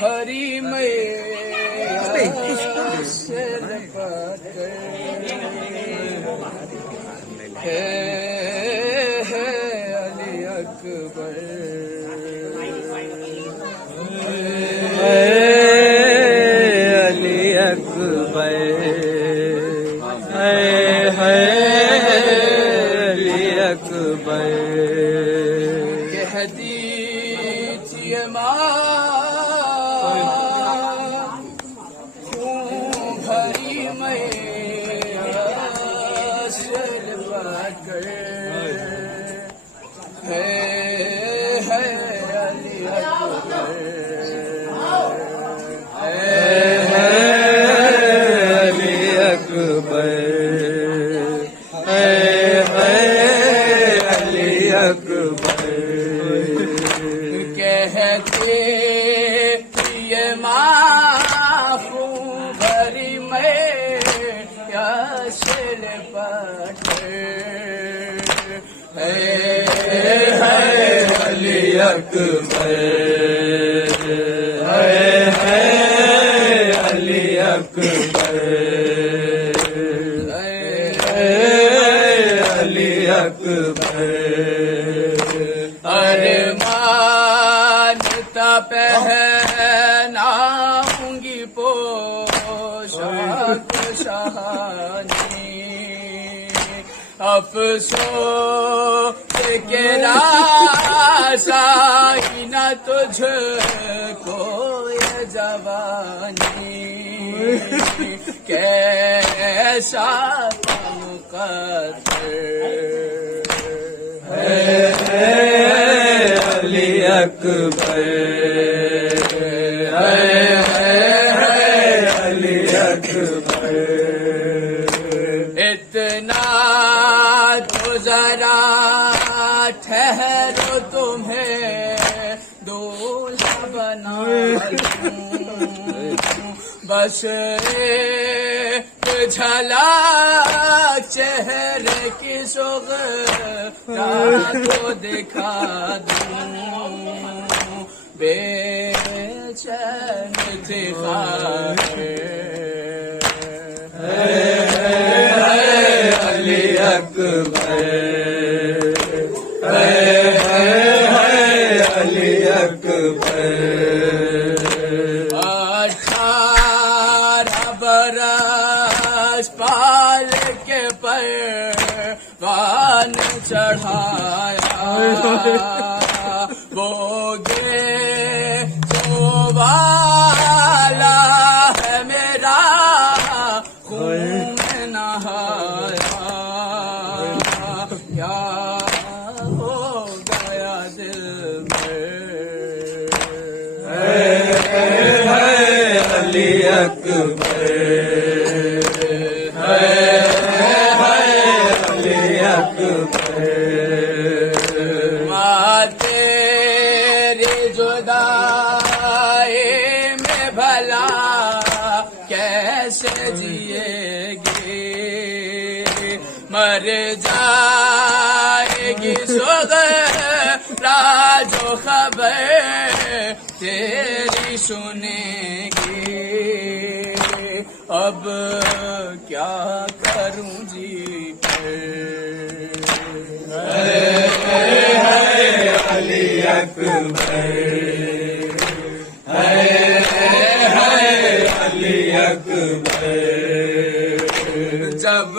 بھری میں سر پٹ ہے علی اکبر علی اکبر علی اکبر کہہ دیجیے ماں خون بھری میں سر پکڑ ہے علی اکبر علی اکبر علی اکبر کہتے یہ ماں خون بھری میں یا سر پٹ ہے علی اکبر علی اکبر علی اکبر ارمانتا پہناؤں گی پوشاک شاہانی افسوس کہ رسائی نہ تجھ کو یہ جوانی کیسا مقدر علی اکبر علی اکبر اتنا تو ذرا ٹھہرو تمہیں دولہا بنا لوں بس ایک جھلک چہرے کی سوغرات کو دکھا دوں بے چین تھی خواہش علی اکبر علی اکبر 18 برس پال کے پروان چڑھایا وہ گے جو والا ہے میرا خون نہایا کیا ہو گیا دل میں علی اکبر علی اکبر ماں تیری جدائی میں بھلا کیسے جیے گی مر جائے گی سغرا جو خبر تیری سنے گی اب کیا کروں جی علی اکبر علی اکبر جب